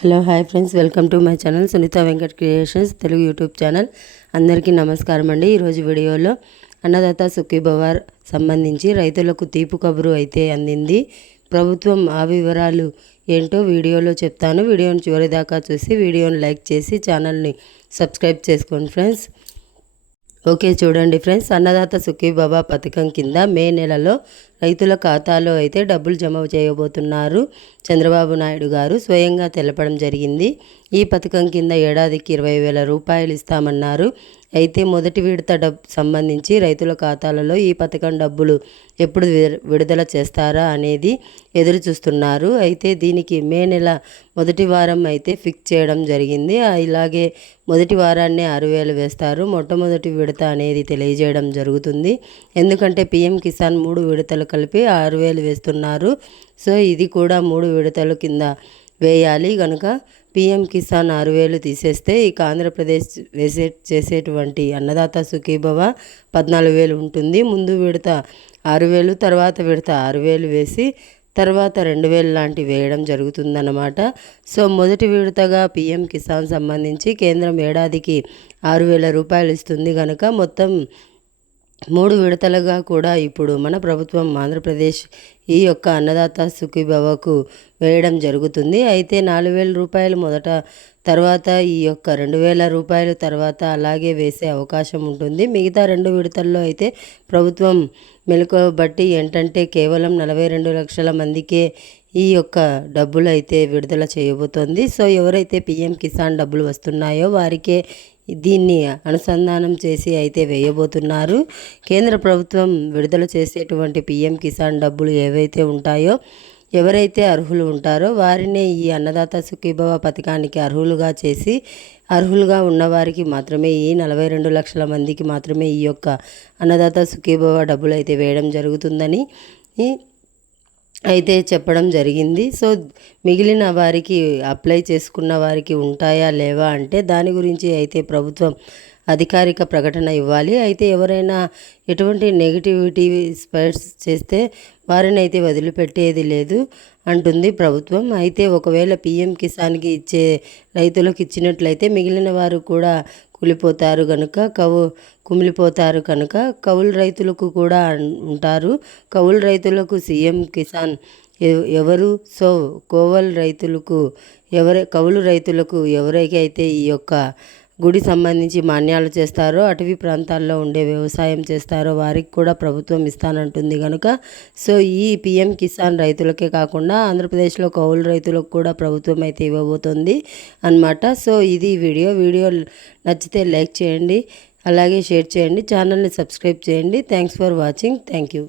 Hello hi friends, welcome to my channel Sunita Venkat creations Telugu YouTube channel. అందరికీ నమస్కారం అండి. ఈరోజు వీడియోలో అన్నదాత సుఖీభవ సంబంధించి రైతులకు తీపి కబురు అయితే అందింది ప్రభుత్వం. ఆ వివరాలు ఏంటో వీడియోలో చెప్తాను. వీడియోని చివరిదాకా చూసి వీడియోని లైక్ చేసి ఛానల్ని సబ్స్క్రైబ్ చేసుకోండి ఫ్రెండ్స్. ఓకే, చూడండి ఫ్రెండ్స్, అన్నదాత సుఖీభవ పథకం కింద మే నెలలో రైతుల ఖాతాలో అయితే డబ్బులు జమ చేయబోతున్నారు చంద్రబాబు నాయుడు గారు స్వయంగా తెలపడం జరిగింది. ఈ పథకం కింద ఏడాదికి 20,000 రూపాయలు ఇస్తామన్నారు. అయితే మొదటి విడత సంబంధించి రైతుల ఖాతాలలో ఈ పథకం డబ్బులు ఎప్పుడు విడుదల చేస్తారా అనేది ఎదురు చూస్తున్నారు. అయితే దీనికి మే నెల మొదటి వారం అయితే ఫిక్స్ చేయడం జరిగింది. ఇలాగే మొదటి వారాన్నే 6,000 వేస్తారు. మొట్టమొదటి విడత అనేది తెలియజేయడం జరుగుతుంది. ఎందుకంటే పీఎం కిసాన్ 3 విడతలు కలిపి 6,000 వేస్తున్నారు. సో ఇది కూడా 3 విడతల కింద వేయాలి కనుక పీఎం కిసాన్ 6,000 తీసేస్తే ఇక ఆంధ్రప్రదేశ్ చేసేటువంటి అన్నదాత సుఖీభవ 14,000 ఉంటుంది. ముందు విడత 6,000, తర్వాత విడత 6,000 వేసి తర్వాత 2,000 లాంటివి వేయడం జరుగుతుందన్నమాట. సో మొదటి విడతగా పీఎం కిసాన్ సంబంధించి కేంద్రం ఏడాదికి 6,000 రూపాయలు ఇస్తుంది కనుక మొత్తం 3 విడతలుగా కూడా ఇప్పుడు మన ప్రభుత్వం ఆంధ్రప్రదేశ్ ఈ యొక్క అన్నదాత సుఖీభవకు వేయడం జరుగుతుంది. అయితే 4,000 రూపాయలు మొదట, తర్వాత ఈ యొక్క 2,000 రూపాయలు తర్వాత అలాగే వేసే అవకాశం ఉంటుంది. మిగతా 2 విడతల్లో అయితే ప్రభుత్వం మెలకువ బట్టి ఏంటంటే కేవలం 42 లక్షల మందికే ఈ యొక్క డబ్బులు అయితే విడుదల చేయబోతోంది. సో ఎవరైతే పీఎం కిసాన్ డబ్బులు వస్తున్నాయో వారికే దీన్ని అనుసంధానం చేసి అయితే వేయబోతున్నారు. కేంద్ర ప్రభుత్వం విడుదల చేసేటువంటి పీఎం కిసాన్ డబ్బులు ఏవైతే ఉంటాయో, ఎవరైతే అర్హులు ఉంటారో వారినే ఈ అన్నదాత సుఖీభవ పథకానికి అర్హులుగా చేసి, అర్హులుగా ఉన్నవారికి మాత్రమే ఈ 42 లక్షల మందికి మాత్రమే ఈ యొక్క అన్నదాత సుఖీభవ డబ్బులు అయితే వేయడం జరుగుతుందని అయితే చెప్పడం జరిగింది. సో మిగిలిన వారికి, అప్లై చేసుకున్న వారికి ఉంటాయా లేవా అంటే దాని గురించి అయితే ప్రభుత్వం అధికారిక ప్రకటన ఇవ్వాలి. అయితే ఎవరైనా ఎటువంటి నెగిటివిటీ స్ప్రెడ్స్ చేస్తే వారిని అయితే వదిలిపెట్టేది లేదు అంటుంది ప్రభుత్వం. అయితే ఒకవేళ పీఎం కిసాన్కి ఇచ్చే రైతులకు ఇచ్చినట్లయితే మిగిలిన వారు కూడా కుమిలిపోతారు కనుక కౌలు రైతులకు కూడా ఉంటారు. కౌలు రైతులకు సీఎం కిసాన్ ఎవరు? సో కౌలు రైతులకు ఎవరికైతే ఈ యొక్క గుడి సంబంధించి మాన్యాలు చేస్తారో, అటవీ ప్రాంతాల్లో ఉండే వ్యవసాయం చేస్తారో వారికి కూడా ప్రభుత్వం ఇస్తానంటుంది కనుక సో ఈ పీఎం కిసాన్ రైతులకే కాకుండా ఆంధ్రప్రదేశ్లో కౌలు రైతులకు కూడా ప్రభుత్వం అయితే ఇవ్వబోతుంది అన్నమాట. సో ఇది వీడియో నచ్చితే లైక్ చేయండి, అలాగే షేర్ చేయండి, ఛానల్ని సబ్స్క్రైబ్ చేయండి. Thanks for watching. Thank you.